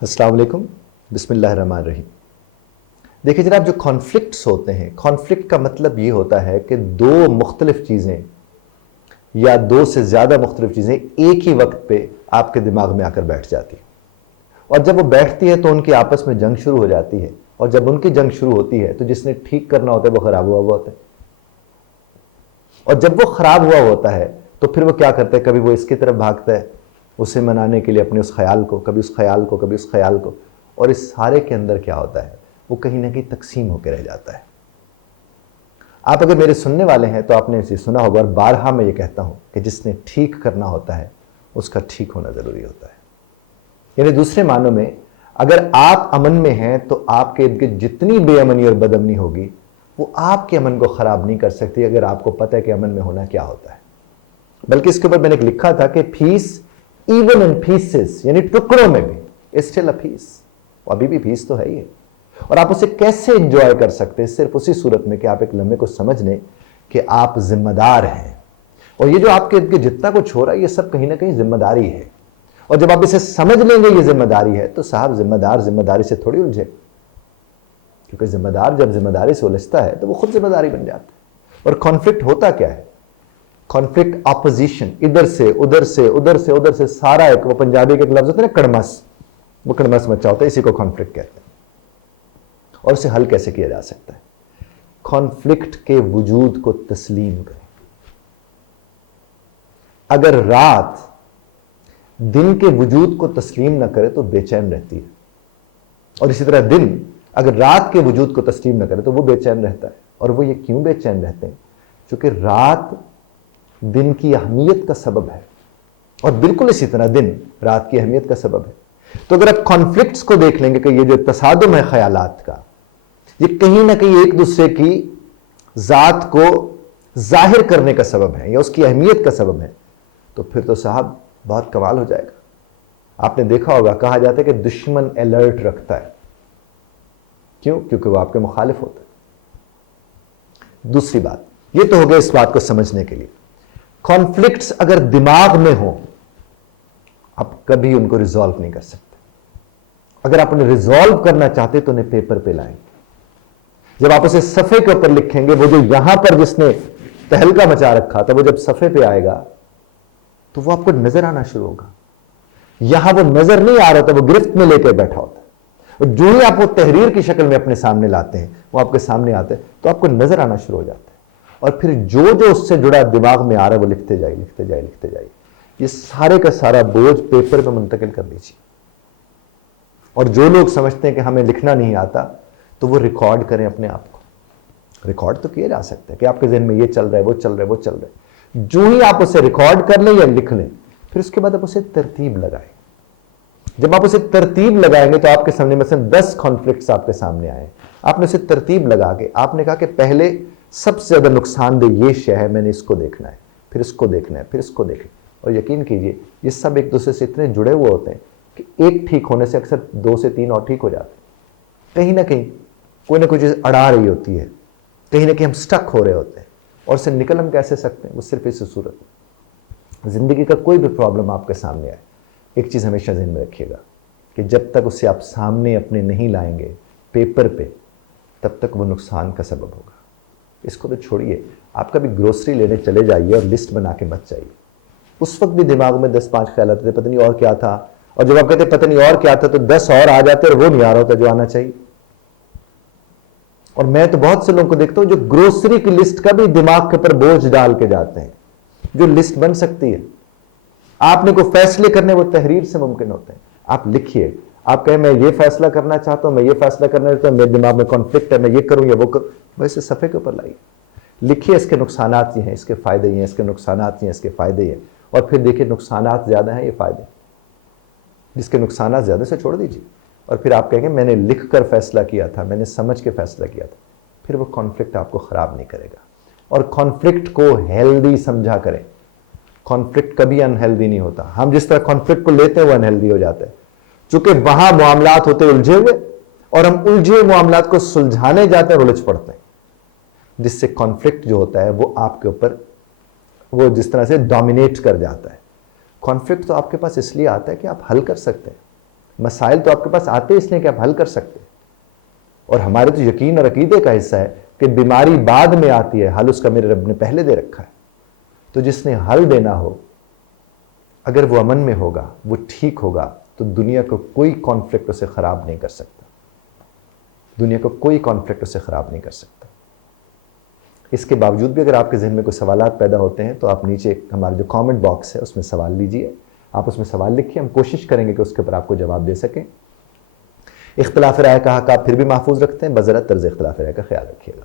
السلام علیکم، بسم اللہ الرحمن الرحیم۔ دیکھیں جناب، جو کانفلکٹس ہوتے ہیں، کانفلکٹ کا مطلب یہ ہوتا ہے کہ دو مختلف چیزیں یا دو سے زیادہ مختلف چیزیں ایک ہی وقت پہ آپ کے دماغ میں آ کر بیٹھ جاتی ہیں، اور جب وہ بیٹھتی ہے تو ان کی آپس میں جنگ شروع ہو جاتی ہے، اور جب ان کی جنگ شروع ہوتی ہے تو جس نے ٹھیک کرنا ہوتا ہے وہ خراب ہوا ہوتا ہے، اور جب وہ خراب ہوا ہوتا ہے تو پھر وہ کیا کرتا ہے، کبھی وہ اس کی طرف بھاگتا ہے اسے منانے کے لیے اپنے اس خیال کو، کبھی اس خیال کو، کبھی اس خیال کو، اور اس سارے کے اندر کیا ہوتا ہے، وہ کہیں نہ کہیں تقسیم ہو کے رہ جاتا ہے۔ آپ اگر میرے سننے والے ہیں تو آپ نے اسے سنا ہوگا، اور بارہا میں یہ کہتا ہوں کہ جس نے ٹھیک کرنا ہوتا ہے اس کا ٹھیک ہونا ضروری ہوتا ہے۔ یعنی دوسرے معنوں میں، اگر آپ امن میں ہیں تو آپ کے ارد گرد جتنی بے امنی اور بد امنی ہوگی وہ آپ کے امن کو خراب نہیں کر سکتی، اگر آپ کو پتہ ہے کہ امن میں ہونا کیا ہوتا ہے۔ بلکہ اس کے اوپر میں نے ایک لکھا تھا کہ پیس ایون ان پیسز، یعنی ٹکڑوں میں بھی اسٹل اے پیس، ابھی بھی پیس تو ہے ہی ہے، اور آپ اسے کیسے انجوائے کر سکتے ہیں، صرف اسی صورت میں کہ آپ ایک لمحے کو سمجھ لیں کہ آپ ذمہ دار ہیں، اور یہ جو آپ کے ارد گرد جتنا کچھ ہو رہا ہے یہ سب کہیں نہ کہیں ذمہ داری ہے، اور جب آپ اسے سمجھ لیں گے یہ ذمہ داری ہے تو صاحب ذمہ داری سے تھوڑی الجھے، کیونکہ ذمہ دار جب ذمہ داری سے الجھتا ہے تو وہ خود ذمہ داری بن جاتا ہے۔ اور کانفلکٹ ہوتا کیا ہے؟ کانفلکٹ اپوزیشن، ادھر سے ادھر سے ادھر سے ادھر سے سارا ایک، وہ پنجابی کے ایک لفظ ہوتا ہے نا کڑمس، وہ کڑمس مچا ہوتا ہے، اسی کو کانفلکٹ کہتے ہیں۔ اور اسے حل کیسے کیا جا سکتا ہے؟ کانفلکٹ کے وجود کو تسلیم کریں۔ اگر رات دن کے وجود کو تسلیم نہ کرے تو بے چین رہتی ہے، اور اسی طرح دن اگر رات کے وجود کو تسلیم نہ کرے تو وہ بے چین رہتا ہے۔ اور وہ یہ کیوں بے چین رہتے ہیں؟ چونکہ رات دن کی اہمیت کا سبب ہے، اور بالکل اسی طرح دن رات کی اہمیت کا سبب ہے۔ تو اگر آپ کانفلکٹس کو دیکھ لیں گے کہ یہ جو تصادم ہے خیالات کا، یہ کہیں نہ کہیں ایک دوسرے کی ذات کو ظاہر کرنے کا سبب ہے یا اس کی اہمیت کا سبب ہے، تو پھر تو صاحب بہت کمال ہو جائے گا۔ آپ نے دیکھا ہوگا، کہا جاتا ہے کہ دشمن الرٹ رکھتا ہے، کیوں؟ کیونکہ وہ آپ کے مخالف ہوتا ہے۔ دوسری بات یہ تو ہو گیا اس بات کو سمجھنے کے لیے، کانفلکٹس اگر دماغ میں ہوں آپ کبھی ان کو ریزالو نہیں کر سکتے۔ اگر آپ انہیں ریزالو کرنا چاہتے تو انہیں پیپر پہ لائیں۔ جب آپ اسے صفحے کے اوپر لکھیں گے، وہ جو یہاں پر جس نے تہلکا مچا رکھا تھا وہ جب صفحے پہ آئے گا تو وہ آپ کو نظر آنا شروع ہوگا۔ یہاں وہ نظر نہیں آ رہا تھا، وہ گرفت میں لے کے بیٹھا ہوتا ہے، اور جو ہی آپ وہ تحریر کی شکل میں اپنے سامنے لاتے ہیں، وہ آپ کے سامنے آتے ہیں تو آپ کو نظر آنا شروع ہو جاتا ہے، اور پھر جو اس سے جڑا دماغ میں آ رہا ہے وہ لکھتے جائیے، لکھتے جائیے، لکھتے جائیے۔ یہ سارے کا سارا بوجھ پیپر میں منتقل کر دیجیے۔ اور جو لوگ سمجھتے ہیں کہ ہمیں لکھنا نہیں آتا تو وہ ریکارڈ کریں اپنے آپ کو۔ ریکارڈ تو کیا جا سکتا ہے کہ آپ کے ذہن میں یہ چل رہا ہے، وہ چل رہا ہے، وہ چل رہا ہے۔ جو ہی آپ اسے ریکارڈ کر لیں یا لکھ لیں، پھر اس کے بعد آپ اسے ترتیب لگائیں۔ جب آپ اسے ترتیب لگائیں گے تو آپ کے سامنے مثلا 10 کانفلکٹس آپ کے سامنے آئے، آپ نے اسے ترتیب لگا کے آپ نے کہا کہ پہلے سب سے زیادہ نقصان دہ یہ شے ہے، میں نے اس کو دیکھنا ہے، پھر اس کو دیکھنا ہے، پھر اس کو دیکھنا ہے۔ اور یقین کیجئے یہ سب ایک دوسرے سے اتنے جڑے ہوئے ہوتے ہیں کہ ایک ٹھیک ہونے سے اکثر 2 سے 3 اور ٹھیک ہو جاتے ہیں۔ کہیں نہ کہیں کوئی نہ کوئی چیز اڑا رہی ہوتی ہے، کہیں نہ کہیں ہم سٹک ہو رہے ہوتے ہیں، اور اس سے نکل ہم کیسے سکتے ہیں؟ وہ صرف اس صورت میں، زندگی کا کوئی بھی پرابلم آپ کے سامنے آئے، ایک چیز ہمیشہ ذہن میں رکھیے گا کہ جب تک اسے آپ سامنے اپنے نہیں لائیں گے پیپر پہ، تب تک وہ نقصان کا سبب ہوگا۔ اس کو تو چھوڑیے، آپ کبھی گروسری لینے چلے جائیے اور لسٹ بنا کے مت جائیے، اس وقت بھی دماغ میں 10-5 خیالات تھے، پتہ نہیں اور کیا تھا، اور جب آپ کہتے پتہ نہیں اور کیا تھا تو 10 اور آ جاتے اور وہ نہیں آ رہا ہوتا جو آنا چاہیے۔ اور میں تو بہت سے لوگوں کو دیکھتا ہوں جو گروسری کی لسٹ کا بھی دماغ کے اوپر بوجھ ڈال کے جاتے ہیں، جو لسٹ بن سکتی ہے۔ آپ نے کوئی فیصلے کرنے، وہ تحریر سے ممکن ہوتے ہیں۔ آپ لکھیے، آپ کہیں میں یہ فیصلہ کرنا چاہتا ہوں، میں یہ فیصلہ کرنا چاہتا ہوں، میرے دماغ میں کانفلکٹ ہے، میں یہ کروں یا وہ کروں، ویسے صفحے کے اوپر لائیے، لکھیے اس کے نقصانات یہ ہیں، اس کے فائدے یہ ہیں، اس کے نقصانات یہ ہیں، اس کے فائدے یہ ہیں، اور پھر دیکھیے نقصانات زیادہ ہیں یا فائدے، جس کے نقصانات زیادہ سے چھوڑ دیجیے، اور پھر آپ کہیں گے میں نے لکھ کر فیصلہ کیا تھا، میں نے سمجھ کے فیصلہ کیا تھا، پھر وہ کانفلکٹ آپ کو خراب نہیں کرے گا۔ اور کانفلکٹ کو ہیلدی سمجھا کریں، کانفلکٹ کبھی انہیلدی نہیں ہوتا۔ ہم جس طرح کانفلکٹ کو لیتے ہیں وہ انہیلدی ہو جاتا ہے، چونکہ وہاں معاملات ہوتے الجھے ہوئے، اور ہم الجھے ہوئے معاملات کو سلجھانے جاتے ہیں اور الجھ پڑتے ہیں، جس سے کانفلکٹ جو ہوتا ہے وہ آپ کے اوپر وہ جس طرح سے ڈومینیٹ کر جاتا ہے۔ کانفلکٹ تو آپ کے پاس اس لیے آتا ہے کہ آپ حل کر سکتے ہیں، مسائل تو آپ کے پاس آتے اس لیے کہ آپ حل کر سکتے. اور ہمارے تو یقین اور عقیدے کا حصہ ہے کہ بیماری بعد میں آتی ہے، حل اس کا میرے رب نے پہلے دے رکھا ہے. تو جس نے حل دینا ہو اگر وہ امن میں ہوگا، وہ ٹھیک ہوگا، تو دنیا کو کوئی کانفلکٹ اسے خراب نہیں کر سکتا. دنیا کو کوئی کانفلکٹ اسے خراب نہیں کر سکتا. اس کے باوجود بھی اگر آپ کے ذہن میں کوئی سوالات پیدا ہوتے ہیں تو آپ نیچے ہمارا جو کامنٹ باکس ہے اس میں سوال لیجئے. آپ اس میں سوال لکھیے، ہم کوشش کریں گے کہ اس کے اوپر آپ کو جواب دے سکیں. اختلاف رائے کا حق آپ پھر بھی محفوظ رکھتے ہیں، بذرا طرز اختلاف رائے کا خیال رکھیے گا.